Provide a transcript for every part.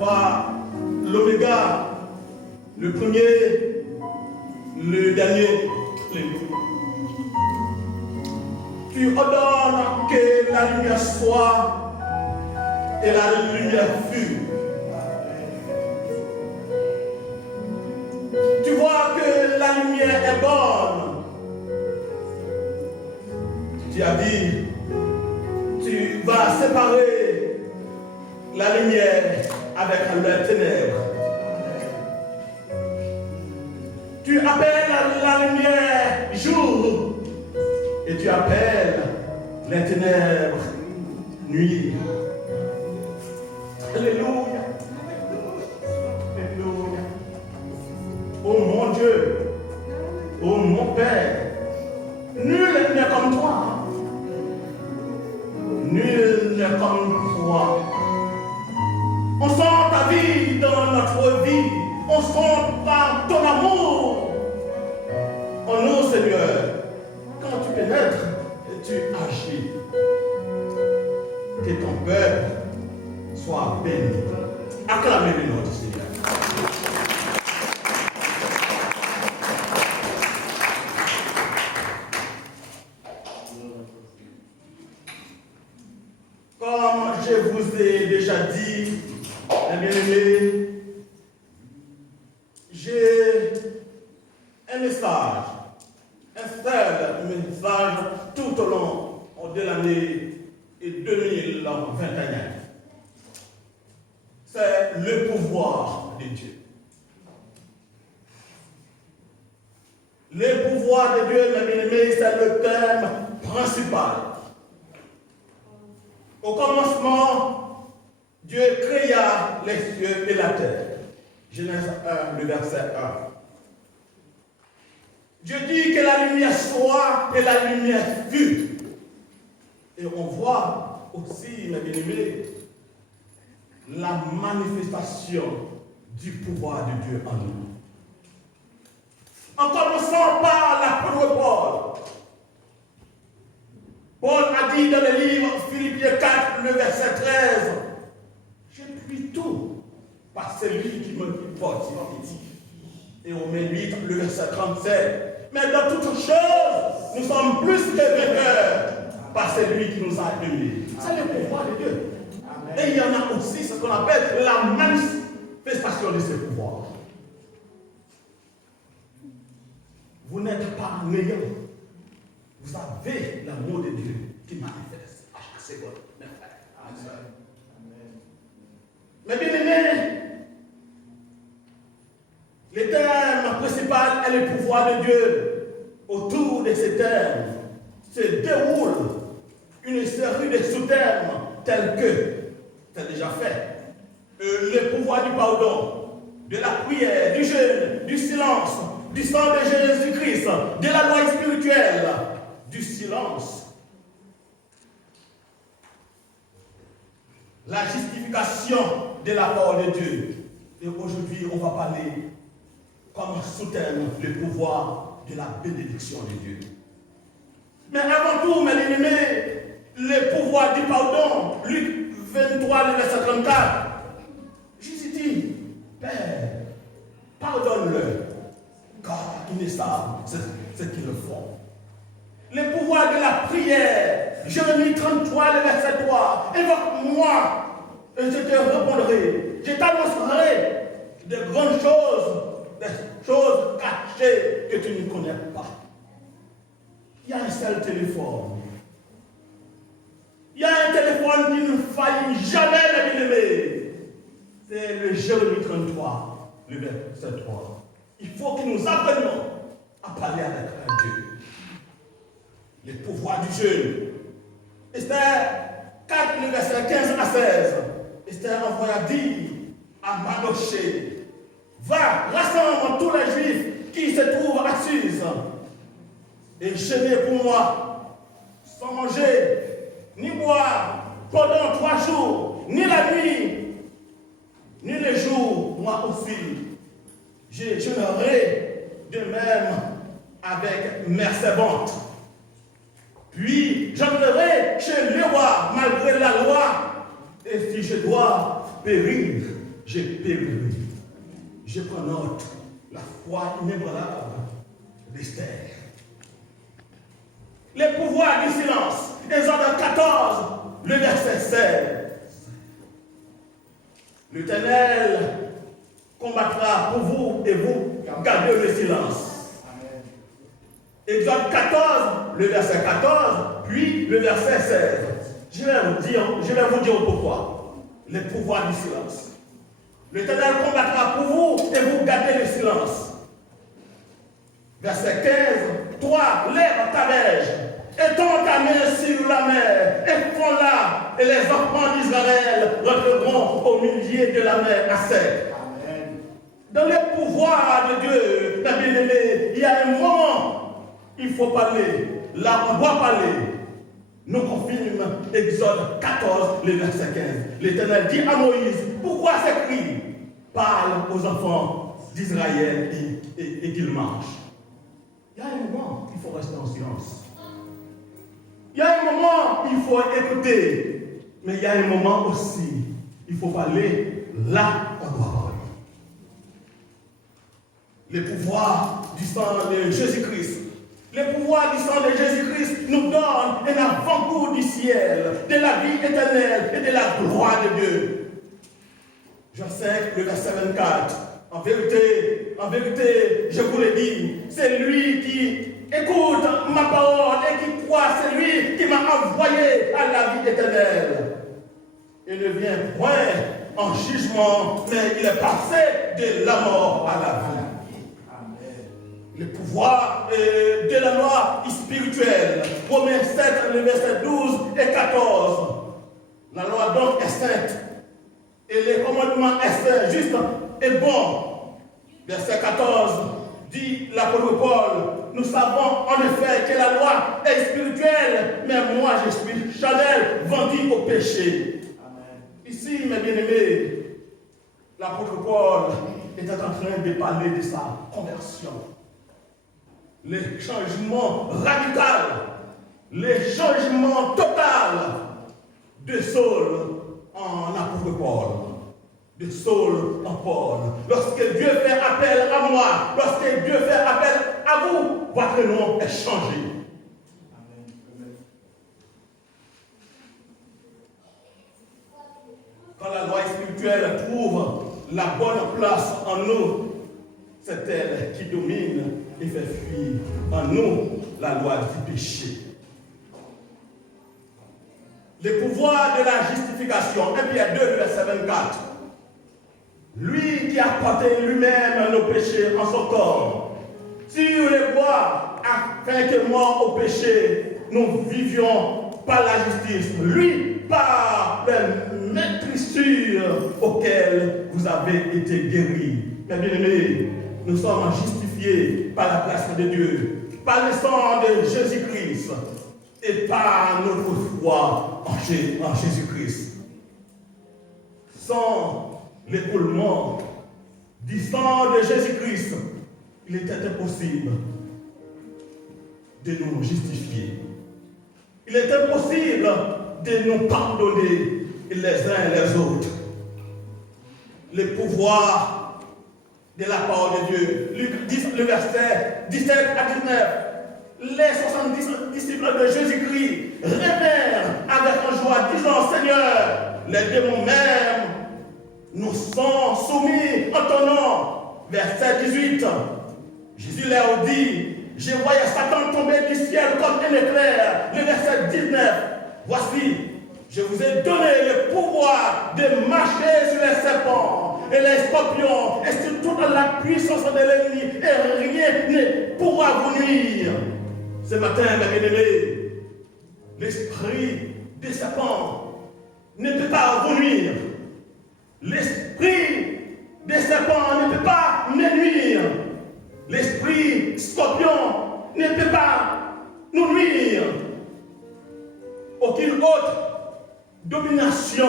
Alpha, l'Oméga, le premier, le dernier. Tu ordonnes que la lumière soit et la lumière fut. Tu vois que la lumière est bonne. Tu as dit, tu vas séparer la lumière avec la ténèbre. Tu appelles la lumière jour et tu appelles les ténèbres nuit. Alléluia. Alléluia. Oh mon Dieu, oh mon Père, nul n'est comme toi. Nul n'est comme toi. On sent ta vie dans notre vie. On sent par ton amour en nous, Seigneur. Quand tu pénètres et tu agis, que ton peuple soit béni. Acclamez le nom du Seigneur. Comme je vous ai déjà dit, mes bien-aimés, j'ai un message, un seul message tout au long de l'année 2021. C'est le pouvoir de Dieu. Le pouvoir de Dieu, mes bien-aimés, c'est le thème principal. Au commencement, Dieu créa les cieux et la terre. Genèse 1, le verset 1. Dieu dit que la lumière soit et la lumière fut. Et on voit aussi, mes bien-aimés, la manifestation du pouvoir de Dieu en nous. En commençant par l'apôtre Paul. Paul a dit dans le livre Philippiens 4, le verset 13, je puis tout par celui qui me fortifie. Et au 8, le verset 37, mais dans toutes choses, nous sommes plus que vainqueurs par celui qui nous a aimés. C'est le pouvoir de Dieu. Amen. Et il y en a aussi ce qu'on appelle la manifestation de ce pouvoir. Vous n'êtes pas néant. Vous avez l'amour de Dieu qui manifeste à chaque seconde, mes frères. Amen. Mais bien aimés, le thème principal est le pouvoir de Dieu. Autour de ces thèmes se déroule une série de sous-thèmes tels que, c'est déjà fait, le pouvoir du pardon, de la prière, du jeûne, du silence, du sang de Jésus-Christ, de la loi spirituelle, du silence, la justification de la parole de Dieu. Et aujourd'hui, on va parler comme sous-thème le pouvoir de la bénédiction de Dieu. Mais avant tout, mes bien-aimés, le pouvoir du pardon, Luc 23, le verset 34, Jésus dit, Père, pardonne-le, car ils ne savent ce qu'ils font. Le pouvoir de la prière, Jérémie 33, le verset 3, évoque-moi, et je te répondrai, je t'annoncerai de grandes choses, des choses cachées que tu ne connais pas. Il y a un seul téléphone. Il y a un téléphone qui ne faillit jamais, mes bien-aimés. C'est le Jérémie 33, le verset 3. Il faut que nous apprenions à parler avec un Dieu. Le pouvoir du jeûne. Esther 4, le verset 15 à 16. Esther envoya dire à Mardochée, va, rassemble tous les Juifs qui se trouvent à Suse et jeûnez pour moi, sans manger, ni boire, pendant 3 jours, ni la nuit, ni le jour, moi aussi. Je jeûnerai de même avec mes servantes. Puis j'entrerai chez le roi malgré la loi, et si je dois périr, j'ai péri. Je prends note, la foi inébranlable d'Esther. Les pouvoirs du silence. Exode 14, le verset 16. L'Éternel combattra pour vous et vous gardez le silence. Amen. Exode 14, le verset 14, puis le verset 16. Je vais vous dire pourquoi. Les pouvoirs du silence. L'Éternel combattra pour vous et vous gardez le silence. Verset 15. Toi, lève ta verge, étends ta main sur la mer, et prends-la, et les enfants d'Israël rentreront au milieu de la mer à sec. Amen. Dans le pouvoir de Dieu, la bien-aimée, il y a un moment, il faut parler. Là, on doit parler. Nous confirme Exode 14, le verset 15. L'Éternel dit à Moïse, pourquoi ces cris? Parle aux enfants d'Israël et qu'ils marchent. Il y a un moment, il faut rester en silence. Il y a un moment, il faut écouter. Mais il y a un moment aussi, il faut parler là on doit parler. Le pouvoir du sang de Jésus-Christ. Le pouvoir du sang de Jésus-Christ nous donne un avant-goût du ciel, de la vie éternelle et de la gloire de Dieu. Jean 5, le verset 24. En vérité, je vous le dis, c'est lui qui écoute ma parole et qui croit, c'est lui qui m'a envoyé à la vie éternelle. Il ne vient point en jugement, mais il est passé de la mort à la vie. Amen. Le pouvoir de la loi spirituelle. Romains 7, le verset 12 et 14. La loi donc est sainte. Et les commandements est juste et bon. Verset 14 dit l'apôtre Paul, nous savons en effet que la loi est spirituelle, mais moi je suis charnel, vendu au péché. Amen. Ici, mes bien-aimés, l'apôtre Paul était en train de parler de sa conversion. Le changement radical, le changement total de Saul en apôtre Paul. De Saul en Paul. Lorsque Dieu fait appel à moi, lorsque Dieu fait appel à vous, votre nom est changé. Amen. Quand la loi spirituelle trouve la bonne place en nous, c'est elle qui domine et fait fuir en nous la loi du péché. Le pouvoir de la justification, 1 Pierre 2, verset 24. Lui qui a porté lui-même nos péchés en son corps, sur les bois, afin que mort au péché, nous vivions par la justice. Lui, par les maîtrissures auxquelles vous avez été guéris. Mes bien-aimés, nous sommes justifiés par la grâce de Dieu, par le sang de Jésus-Christ et par notre foi en Jésus-Christ. Sans l'écoulement du sang de Jésus-Christ, il était impossible de nous justifier. Il est impossible de nous pardonner les uns les autres. Le pouvoir de la parole de Dieu. Luc 10, le verset 17 à 19. Les 70 disciples de Jésus-Christ rêvèrent avec joie, disant, Seigneur, les démons même nous sont soumis en ton nom. Verset 18. Jésus leur dit, je voyais Satan tomber du ciel comme un éclair. Le verset 19. Voici, je vous ai donné le pouvoir de marcher sur les serpents et les scorpions et sur toute la puissance de l'ennemi, et rien ne pourra vous nuire. Ce matin, mes bien-aimés, l'esprit des serpents ne peut pas vous nuire. L'esprit des serpents ne peut pas me nuire. L'esprit scorpion ne peut pas nous nuire. Aucune autre domination,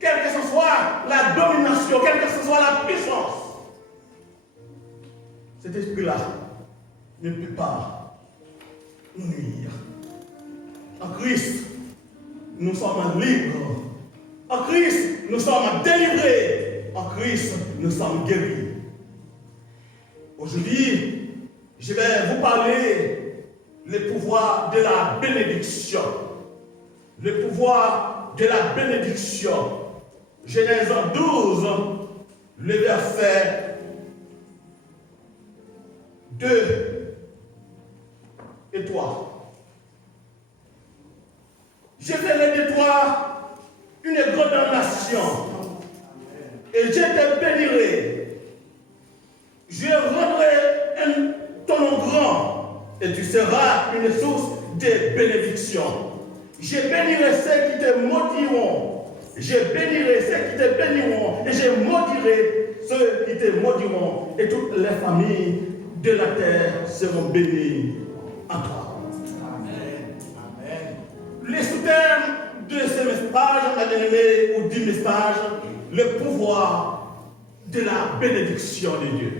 quelle que ce soit la domination, quelle que ce soit la puissance, cet esprit-là ne peut pas nous nuire. En Christ, nous sommes libres. En Christ, nous sommes délivrés. en Christ, nous sommes guéris. Aujourd'hui, je vais vous parler le pouvoir de la bénédiction. Le pouvoir de la bénédiction. Genèse 12, le verset 2 et 3. Je ferai de toi une grande nation et je te bénirai. Je rendrai ton nom grand et tu seras une source de bénédiction. Je bénirai ceux qui te maudiront. Je bénirai ceux qui te béniront et je maudirai ceux qui te maudiront. Et toutes les familles de la terre seront bénies en toi. Amen. Amen. Les sous-termes de ce message, ou du message, le pouvoir de la bénédiction de Dieu.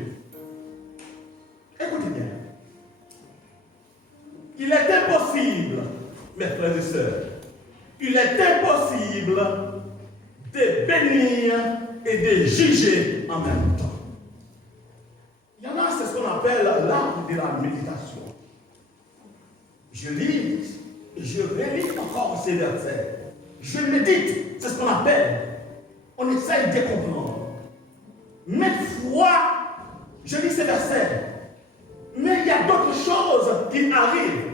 Écoutez bien. Il est impossible, mes frères et sœurs, il est impossible de bénir et de juger en même temps. Il y en a, c'est ce qu'on appelle l'art de la méditation. Je lis et je relis encore ces versets. Je médite, c'est ce qu'on appelle. On essaye de comprendre. Maintes fois, je lis ces versets. Mais il y a d'autres choses qui arrivent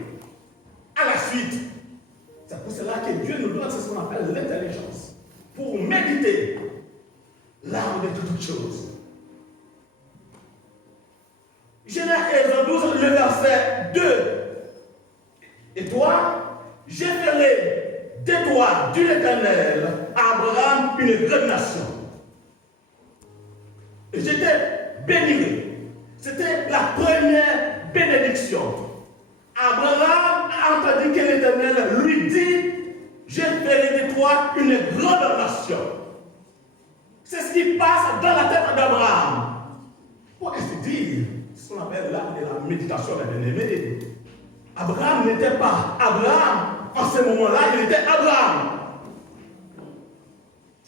à la suite. C'est pour cela que Dieu nous donne ce qu'on appelle l'intelligence. Pour méditer l'art de toutes choses. Genèse 12, le verset 2. Et toi, je ferai de toi, du l'Éternel, à Abraham une grande nation. Et je te bénirai. C'était la première bénédiction. Abraham a entendu que l'Éternel lui dit, je ferai de toi une grande nation. C'est ce qui passe dans la tête d'Abraham. Pour ainsi dire, ce qu'on appelle l'art de la méditation des bien-aimés. Abraham n'était pas Abraham. En ce moment-là, il était Abraham.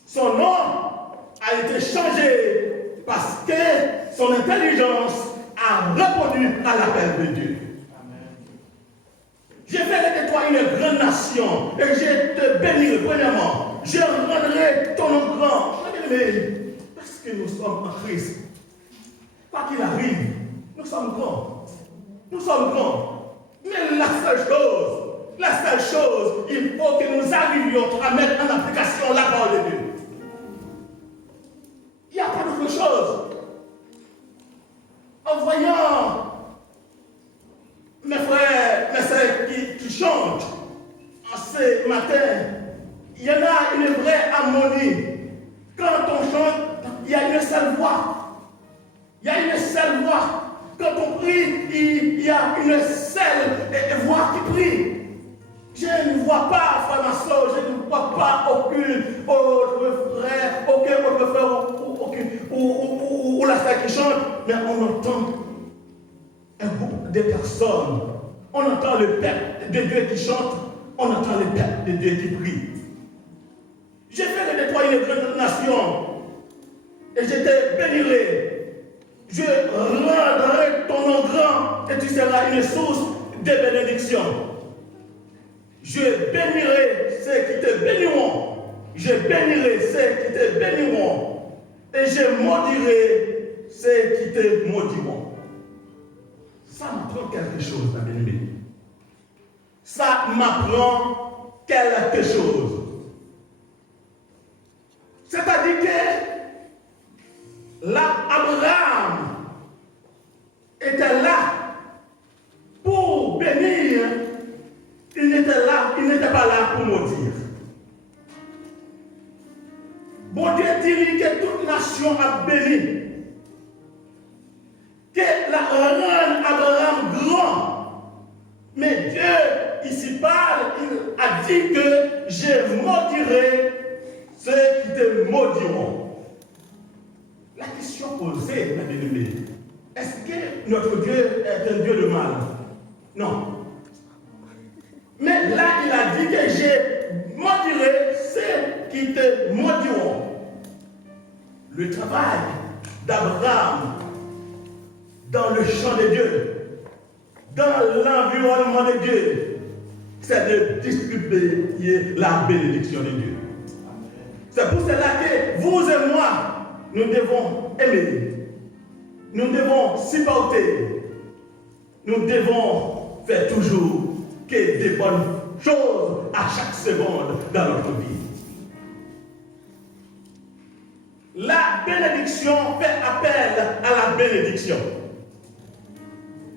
Son nom a été changé parce que son intelligence a répondu à l'appel de Dieu. Je ferai de toi une grande nation et je te bénirai. Premièrement, je rendrai ton nom grand. Mais parce que nous sommes en Christ, quoi qu'il arrive, nous sommes grands. Nous sommes grands. Mais la seule chose, il faut que nous arrivions à mettre en application la parole de Dieu. Il n'y a pas d'autre chose. En voyant mes frères, mes sœurs qui chantent en ce matin, il y en a une vraie harmonie. Quand on chante, il y a une seule voix. Il y a une seule voix. Quand on prie, il y a une seule voix qui prie. Je ne vois pas, frère ma soeur, je ne vois pas aucun autre frère, ou la sœur qui chante, mais on entend un groupe de personnes. On entend le peuple de Dieu qui chante, on entend le peuple de Dieu qui prie. Je ferai de toi une grande nation, et je te bénirai. Je rendrai ton nom grand, et tu seras une source de bénédiction. Je bénirai ceux qui te béniront. Je bénirai ceux qui te béniront. Et je maudirai ceux qui te maudiront. Ça m'apprend quelque chose, ma bien-aimée. Ça m'apprend quelque chose. C'est-à-dire que Abraham était là pour bénir. Il n'était pas là pour maudire. Bon Dieu dit que toute nation a béni. Que la rende Abraham grand. Mais Dieu, ici parle, il a dit que je maudirai ceux qui te maudiront. La question posée, ma bien-aimée, est-ce que notre Dieu est un Dieu de mal? Non. Mais là, il a dit que je maudirai ceux qui te maudiront. le travail d'Abraham dans le champ de Dieu, dans l'environnement de Dieu, c'est de distribuer la bénédiction de Dieu. C'est pour cela que vous et moi, nous devons aimer, nous devons supporter, nous devons faire toujours que des bonnes choses à chaque seconde dans notre vie. La bénédiction fait appel à la bénédiction.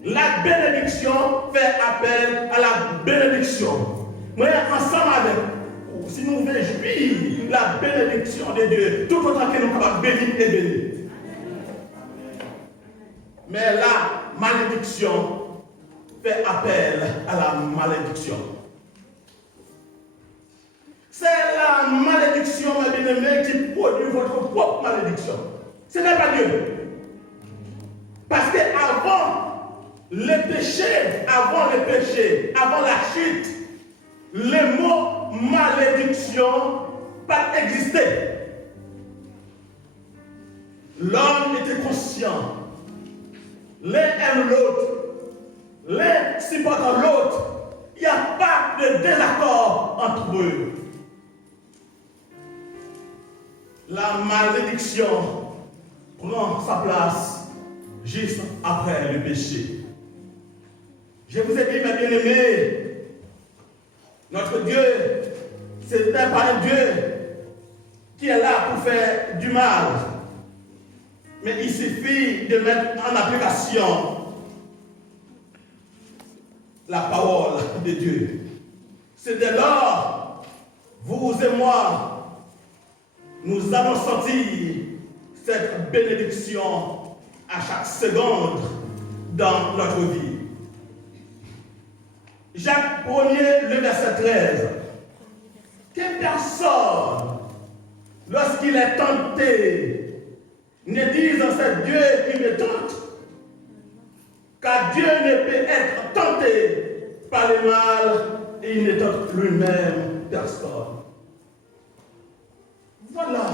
La bénédiction fait appel à la bénédiction. Moi, ensemble avec vous, si nous voulons jouir la bénédiction de Dieu, tout autant que nous sommes capables de bénir et bénir. Mais la malédiction fait appel à la malédiction. C'est la malédiction, ma bien-aimée, qui produit votre propre malédiction. Ce n'est pas Dieu. Parce qu'avant le péché, avant la chute, le mot malédiction pas existé. L'homme était conscient. L'un aime l'autre. L'un supporte l'autre. Il n'y a pas de désaccord entre eux. La malédiction prend sa place juste après le péché. Je vous ai dit, mes bien-aimés, notre Dieu, c'est pas un Dieu qui est là pour faire du mal. Mais il suffit de mettre en application la parole de Dieu. C'est dès lors, vous et moi, nous allons sentir cette bénédiction à chaque seconde dans notre vie. Jacques 1er, le verset 13. Que personne, lorsqu'il est tenté, ne dise c'est Dieu qui me tente, car Dieu ne peut être tenté par le mal et il ne tente lui-même personne. Voilà.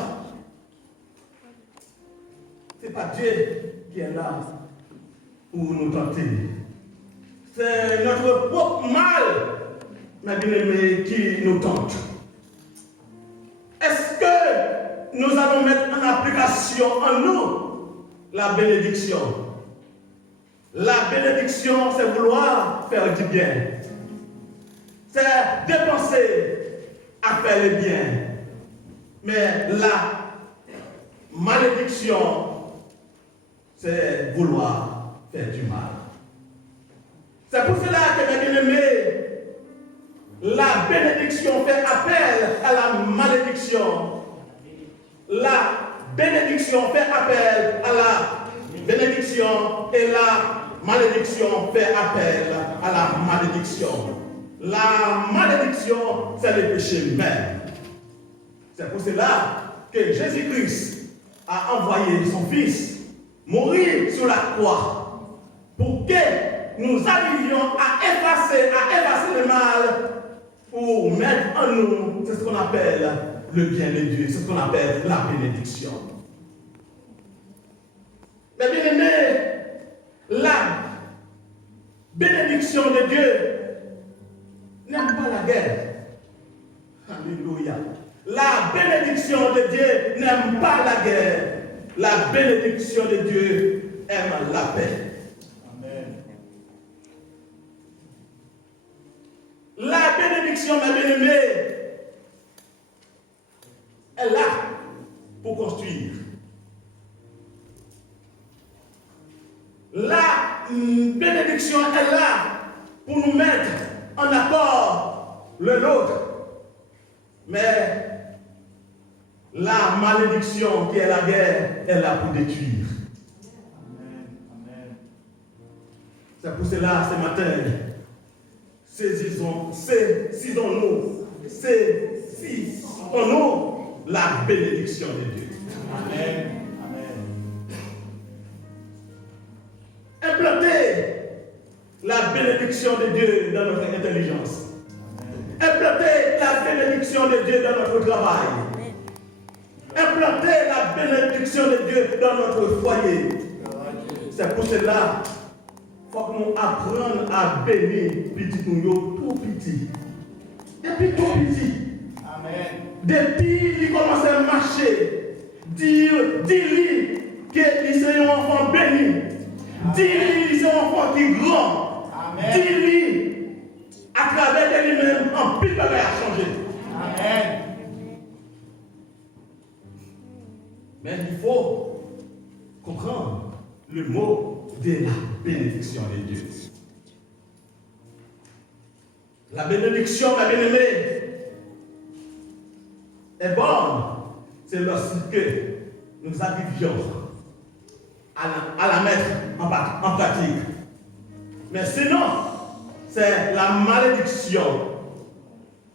Ce n'est pas Dieu qui est là pour nous tenter. C'est notre propre mal, ma bien-aimée, qui nous tente. Est-ce que nous allons mettre en application en nous la bénédiction? La bénédiction, c'est vouloir faire du bien. C'est dépenser à faire le bien. Mais la malédiction, c'est vouloir faire du mal. C'est pour cela que, mes bien-aimés, la bénédiction fait appel à la malédiction. La bénédiction fait appel à la bénédiction et la malédiction fait appel à la malédiction. La malédiction, c'est le péché même. C'est pour cela que Jésus-Christ a envoyé son Fils mourir sur la croix pour que nous arrivions à effacer le mal pour mettre en nous, c'est ce qu'on appelle le bien de Dieu, c'est ce qu'on appelle la bénédiction. Mais bien aimé, la bénédiction de Dieu n'aime pas la guerre. Alléluia. La bénédiction de Dieu n'aime pas la guerre. La bénédiction de Dieu aime la paix. Amen. La bénédiction, ma bien-aimée, est là pour construire. La bénédiction est là pour nous mettre en accord l'un l'autre. Mais la malédiction qui est la guerre est là pour détruire. Amen. Amen. C'est pour cela, ce matin, saisissons-nous la bénédiction de Dieu. Amen. Amen. Implantez la bénédiction de Dieu dans notre intelligence. Implantez la bénédiction de Dieu dans notre travail. implanter la bénédiction de Dieu dans notre foyer. C'est pour cela qu'il faut que nous apprenions à bénir petit nous, tout petit. Depuis tout petit. Amen. Depuis qu'il commence à marcher, dis-lui qu'il est un enfant béni. Dis-lui qu'il est un enfant qui est grand. Dis-lui à travers de lui-même, un pile va changer. Amen. Mais il faut comprendre le mot de la bénédiction de Dieu. La bénédiction, ma bien-aimée, est bonne. C'est lorsque nous arrivions à la mettre en pratique. Mais sinon, c'est la malédiction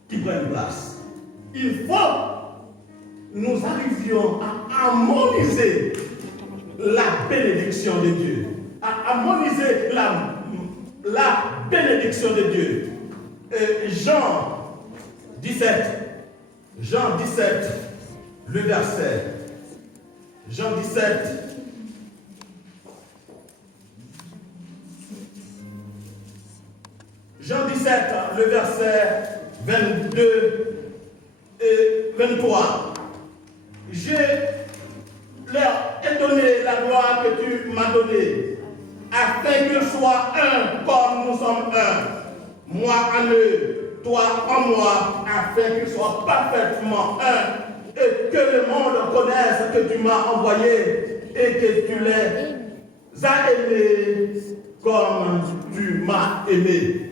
qui prend place. Il faut que nous arrivions à harmoniser la bénédiction de Dieu. À harmoniser la bénédiction de Dieu. Jean 17, le verset. Jean 17. Jean 17, le verset 22 et 23. Je leur ai donné la gloire que tu m'as donnée, afin qu'ils soient un comme nous sommes un. Moi en eux, toi en moi, afin qu'ils soient parfaitement un, et que le monde connaisse que tu m'as envoyé et que tu les as aimés comme tu m'as aimé.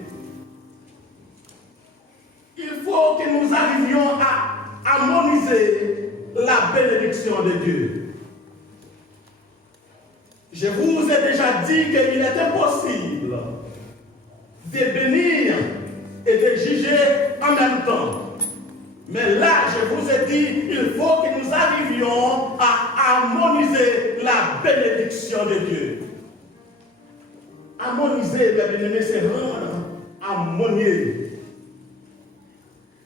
Il faut que nous arrivions à harmoniser la bénédiction de Dieu. Je vous ai déjà dit qu'il est impossible de bénir et de juger en même temps. Mais là, je vous ai dit, il faut que nous arrivions à harmoniser la bénédiction de Dieu. Harmoniser, mes bien-aimés, c'est rendre harmonieux.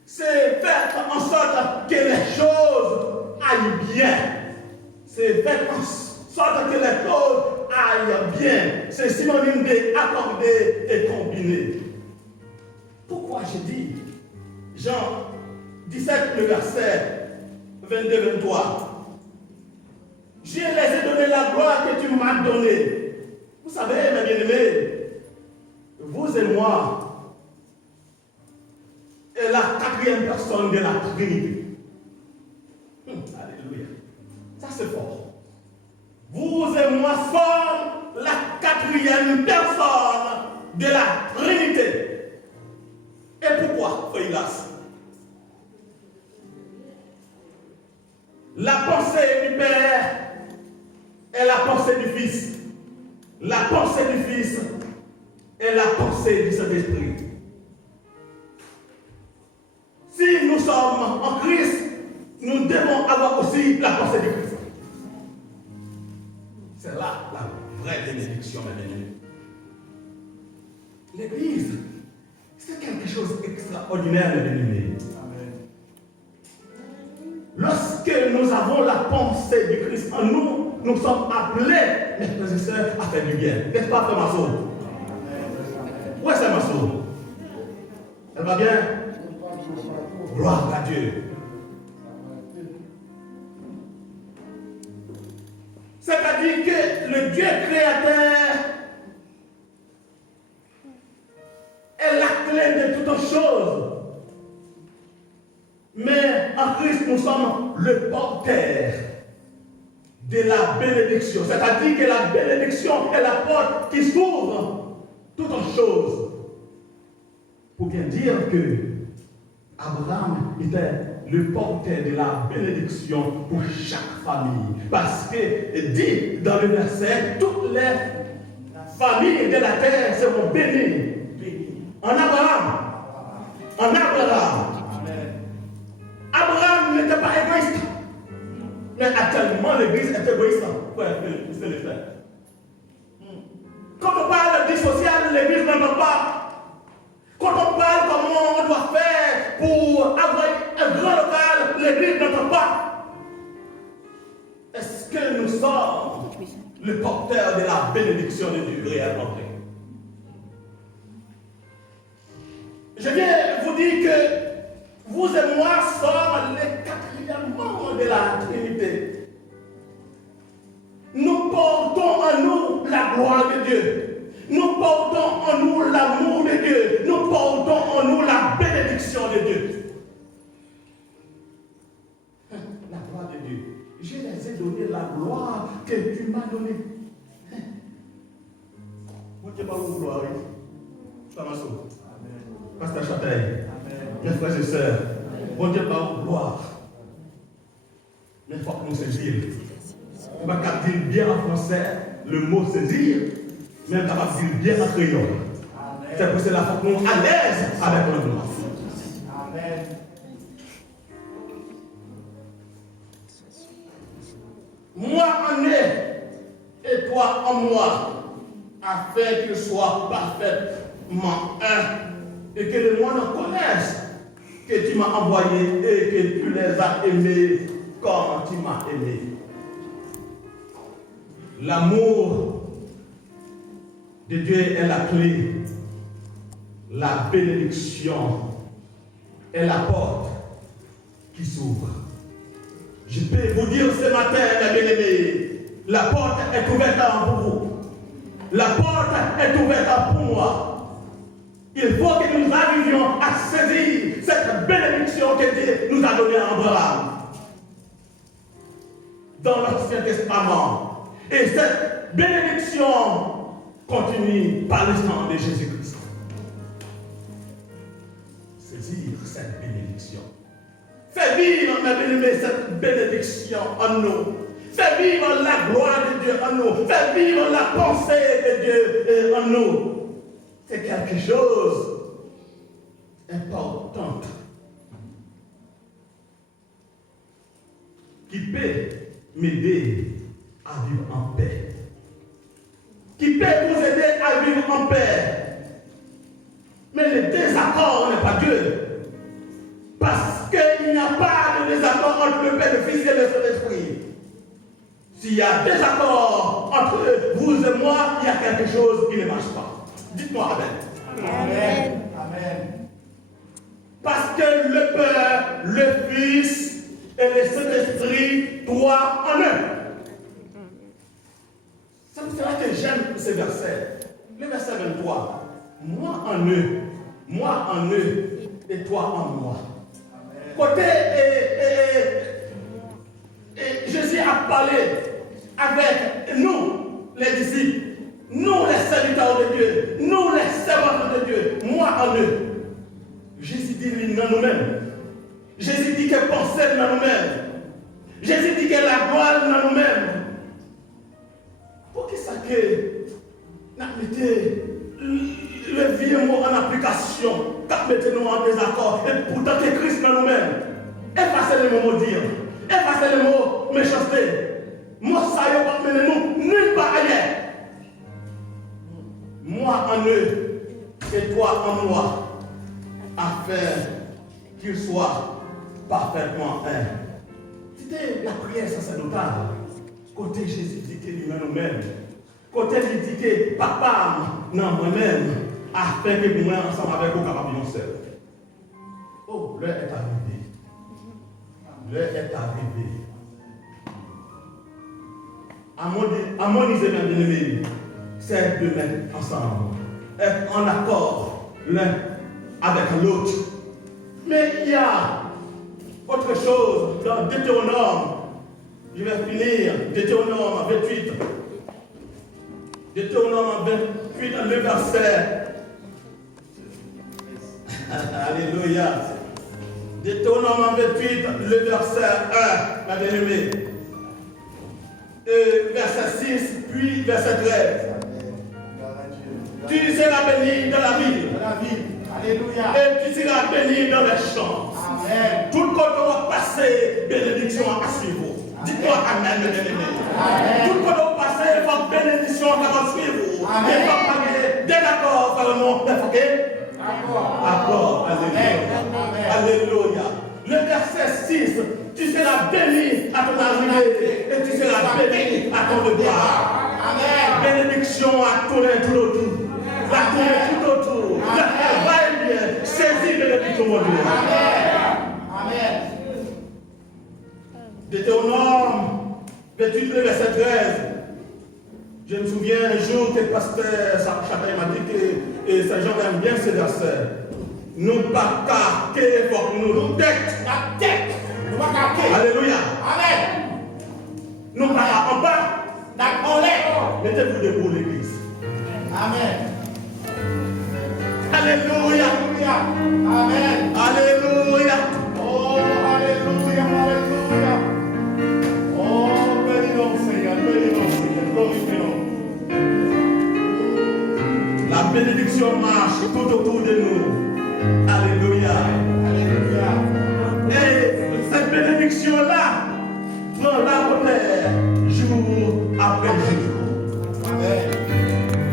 C'est faire en sorte que les choses aillent bien. C'est faire en sorte que les choses aillent bien. C'est synonyme d'accorder et combiner. Pourquoi j'ai dit Jean 17, le verset 22-23. Je les ai donné la gloire que tu m'as donnée. Vous savez, mes bien-aimés, vous et moi, est la quatrième personne de la Trinité. Alléluia. Ça c'est fort. Vous et moi sommes la quatrième personne de la Trinité. Et pourquoi, Feuillas? La pensée du Père est la pensée du Fils. La pensée du Fils est la pensée du Saint-Esprit. Si nous sommes en Christ, nous devons avoir aussi la pensée du Christ. C'est là la vraie bénédiction, mes amis. L'Église, c'est quelque chose d'extraordinaire, mes amis. Lorsque nous avons la pensée du Christ en nous, nous sommes appelés, mes frères et sœurs, à faire du bien. N'est-ce pas, frère Massot? Où est-ce que Massot? Elle va bien? Gloire à Dieu. C'est-à-dire que le Dieu créateur est la clé de toutes choses. Mais en Christ, nous sommes le porteur de la bénédiction. C'est-à-dire que la bénédiction est la porte qui s'ouvre toutes choses. Pour bien dire que Abraham était le porteur de la bénédiction pour chaque famille. Parce que dit dans le verset, toutes les familles de la terre seront bénies. En Abraham. En Abraham. Abraham n'était pas égoïste. Mais actuellement, l'Église est égoïste. C'est le faire. Quand on parle de vie sociale, l'Église n'entend pas. Quand on parle comment on doit faire pour avoir un grand local, l'Église n'entend pas. est-ce que nous sommes le porteur de la bénédiction de Dieu réellement? Je viens vous dire que vous et moi sommes les quatrièmes membres de la Trinité. Nous portons en nous la gloire de Dieu. Nous portons en nous l'amour de Dieu. Nous portons en nous la bénédiction de Dieu. La gloire de Dieu. Je les ai donné la gloire que tu m'as donnée. Mon Dieu, pas vous gloire. Tamasso. Pasteur Châtaille. Mes frères et sœurs. Mon Dieu, pas vous gloire. Mais il faut que nous saisir. On va dire bien en français le mot saisir, mais on va dire bien en créole. C'est pour cela qu'il faut que nous soyons à l'aise avec le nom. Amen. Moi en ai et toi en moi, afin qu'ils soient parfaitement un et que le monde connaisse que tu m'as envoyé et que tu les as aimés comme tu m'as aimé. L'amour de Dieu est la clé. La bénédiction est la porte qui s'ouvre. Je peux vous dire ce matin, mes bien-aimés, la porte est ouverte pour vous. La porte est ouverte pour moi. Il faut que nous arrivions à saisir cette bénédiction que Dieu nous a donnée à Abraham. Dans l'Ancien Testament. Et cette bénédiction continue par le sang de Jésus-Christ. Saisir cette bénédiction. Fais vivre, mes bien-aimés, cette bénédiction en nous. Fais vivre la gloire de Dieu en nous. Fais vivre la pensée de Dieu en nous. C'est quelque chose d'important qui peut m'aider à vivre en paix. Qui peut vous aider à vivre en paix. Mais le désaccord n'est pas Dieu. Parce qu'il n'y a pas de désaccord entre le Père, le Fils et le Saint-Esprit. S'il y a désaccord entre vous et moi, il y a quelque chose qui ne marche pas. Dites-moi Amen. Amen. Amen. Parce que le Père, le Fils et le Saint-Esprit, trois en un. C'est pour cela que j'aime ce verset. Le verset 23. Moi en eux, et toi en moi. Amen. Côté, Jésus a parlé avec nous, les disciples, nous les serviteurs de Dieu, nous les servants de Dieu, moi en eux. Jésus dit dans nous-mêmes. Jésus dit que penser dans nous-mêmes. Jésus dit que la gloire dans nous-mêmes. Pour qui ça que nous mettons le vieux mot en application, nous mettons en désaccord, et pourtant que Christ dans nous-mêmes. Effacez les mots maudits, effacez les mots méchanceté. Moi, ça y est, pas mener nous nulle part ailleurs. Moi en eux et toi en moi, afin qu'ils soient parfaitement un. C'était la prière sacerdotale. Côté Jésus dit que lui-même nous-mêmes. Côté lui dit que papa, non, moi-même, afin que moi, ensemble avec vous, capables de seul. Oh, l'heure est arrivée. L'heure est arrivée. Harmoniser, mes bien-aimés, c'est de mettre ensemble, être en accord l'un avec l'autre. Mais il y a autre chose dans Deutéronome. Je vais finir. Deutéronome 28. Deutéronome 28, le verset. Alléluia. Deutéronome 28, le verset 1, ma bien-aimée. Verset 6, puis verset 13. Tu seras béni dans la ville. Alléluia. Et tu seras béni dans les champs. Amen. Tout le monde va passer bénédiction à suivre. Dites-moi Amen, mes bien-aimés. Tout le monde va passer, il faut bénédiction à suivre. Amen. Il faut payer des accords par le nom. Il faut que accord. Alléluia. Alléluia. Le verset 6. Tu seras béni à ton arrivée et tu seras béni à ton départ. Amen. Bénédiction à tourner tout autour. La tourner tout autour. La va et bien. Saisis bénédiction mon Dieu. Amen. Deutéronome 28, verset 13. Je me souviens un jour que le pasteur Chapin m'a dit que Saint-Jean aime bien ces versets. Nous pas carquer pour nous tête. La tête. Nous pas carquer. Alléluia. Amen. Nous pas en bas. En l'air. Mettez-vous debout l'église. Amen. Alléluia. Amen. Alléluia. Oh, alléluia, alléluia. Oh, bénis-nous, Seigneur, glorifions-nous. La bénédiction marche tout autour de nous. Alléluia. Alléluia. Et cette bénédiction-là prend la hauteur jour après jour. Amen.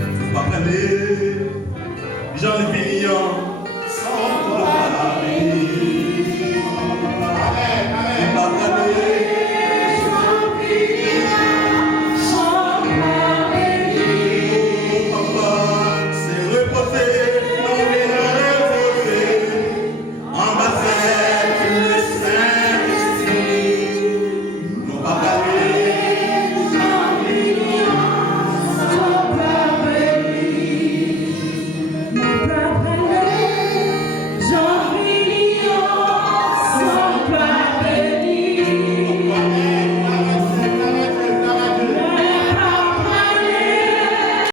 Vous comprenez? Jean le Vignon.